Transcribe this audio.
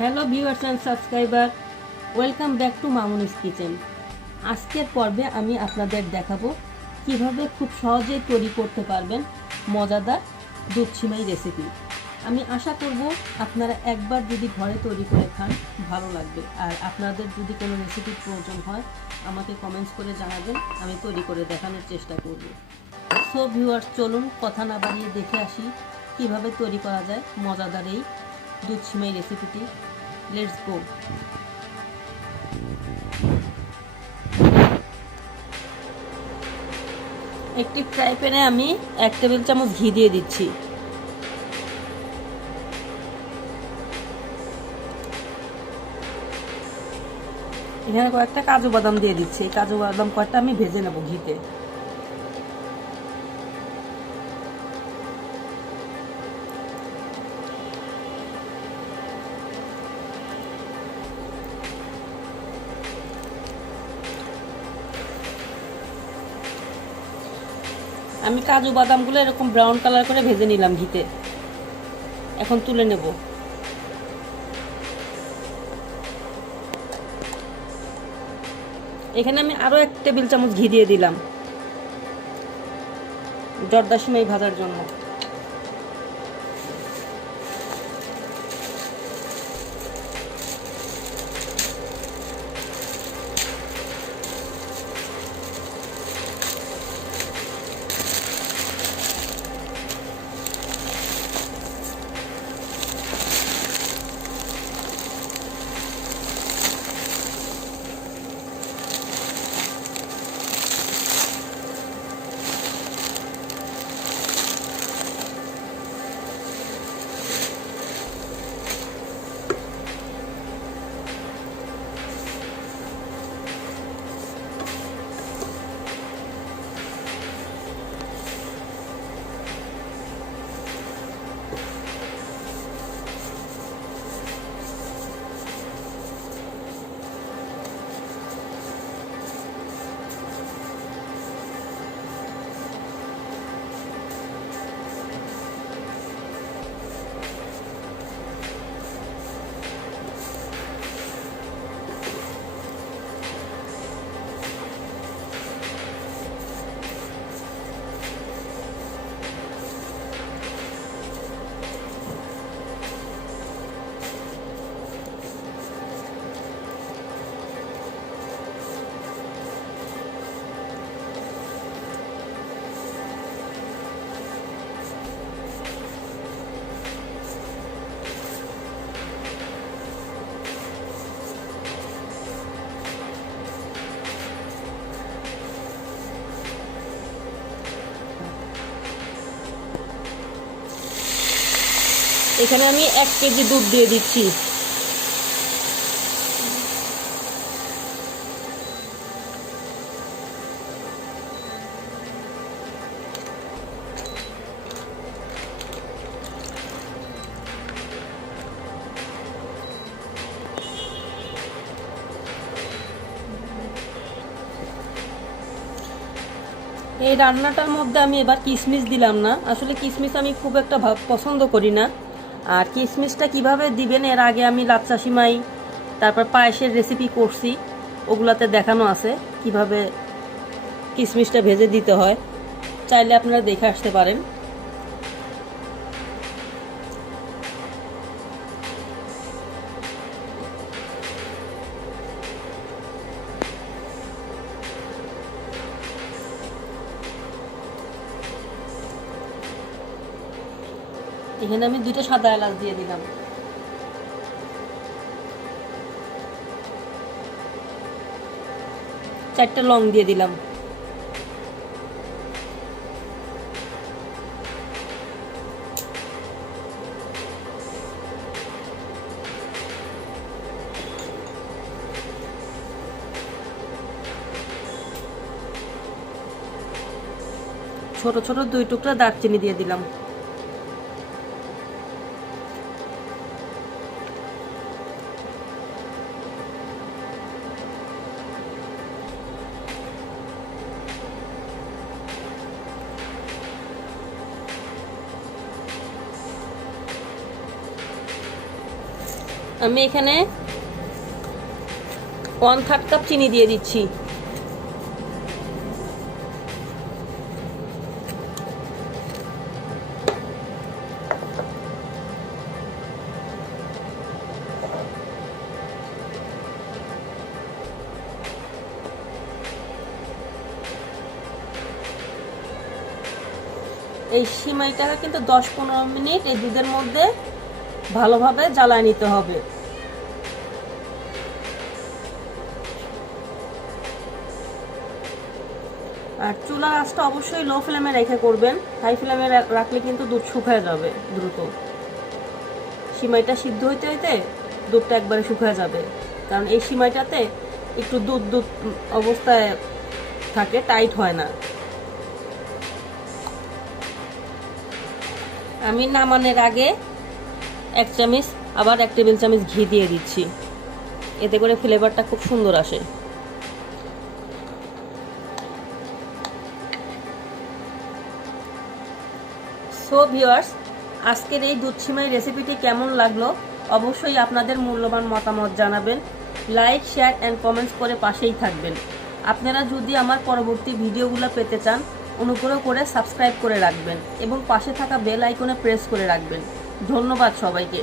Hello viewers and subscriber, welcome back to Mamoni's kitchen. আজকের পর্বে আমি আপনাদের দেখাবো কিভাবে খুব সহজেই তৈরি করতে পারবেন মজাদার দুধ সিমাই রেসিপি। আমি আশা করব আপনারা একবার যদি ঘরে তৈরি করে খান ভালো লাগবে। আর আপনাদের যদি কোনো রেসিপির প্রয়োজন হয় আমাকে কমেন্টস করে জানাবেন, আমি তৈরি করে দেখানোর চেষ্টা করব। সো ভিউয়ার্স, চলুন কথা না বাড়িয়ে দেখে আসি কিভাবে তৈরি করা যায় মজাদার এই দুধ সিমাই রেসিপিটি। Let's go. একটি ফ্রাই প্যানে আমি 1 টেবিল চামচ ঘি দিয়ে দিচ্ছি। এখানে কয়েকটা কাজু বাদাম দিয়ে দিচ্ছি। কাজু বাদাম কয়েকটা আমি ভেজে নেব ঘিতে। আমি কাজু বাদামগুলো এরকম ব্রাউন কালার করে ভেজে নিলাম ঘিতে। এখন তুলে নেব। এখানে আমি আরো 1 টেবিল চামচ ঘি দিয়ে দিলাম জর্দা সিমাই ভাজার জন্য। এখানে আমি 1 কেজি দুধ দিয়ে দিচ্ছি। এই রান্নাটার মধ্যে আমি এবার কিশমিশ দিলাম না। আসলে কিশমিশ আমি খুব একটা পছন্দ করি না। আর কিশমিশটা কিভাবে দিবেন এর আগে আমি লাচ্ছা সিমাই তারপর পায়েসের রেসিপি করছি, ওগুলাতে দেখানো আছে কিভাবে কিশমিশটা ভেজে দিতে হয়। চাইলে আপনারা দেখে আসতে পারেন। এখানে আমি 2টা সাদা এলাচ দিয়ে দিলাম। চারটে লং দিয়ে দিলাম। ছোট ছোট 2 টুকরা দারচিনি দিয়ে দিলাম। আমি এখানে 1/3 কাপ চিনি দিয়ে দিচ্ছি। এই সিমাইটাকে কিন্তু 10-15 মিনিট এই দুধের মধ্যে ভালোভাবে জ্বালায় নিতে হবে। আর চুলার আঁচটা অবশ্যই লো ফ্লেমে রেখে করবেন, হাই ফ্লেমে রাখলে কিন্তু দুধ শুকিয়ে যাবে দ্রুত। সিমাইটা সিদ্ধ হইতে হইতে দুধটা একবারে শুকিয়ে যাবে, কারণ এই সিমাইটাতে একটু দুধ দুধ অবস্থায় থাকে, টাইট হয় না। আমি নামানোর আগে 1 চামচ আবার 1 টেবিল চামচ ঘি দিয়ে দিচ্ছি, এতে করে ফ্লেভারটা খুব সুন্দর আসে। সো ভিউয়ার্স, আজকের এই দুধ সিমাই রেসিপিটি কেমন লাগলো অবশ্যই আপনাদের মূল্যবান মতামত জানাবেন। লাইক, শেয়ার অ্যান্ড কমেন্টস করে পাশেই থাকবেন। আপনারা যদি আমার পরবর্তী ভিডিওগুলো পেতে চান অনুগ্রহ করে সাবস্ক্রাইব করে রাখবেন এবং পাশে থাকা বেল আইকনে প্রেস করে রাখবেন। ধন্যবাদ সবাইকে।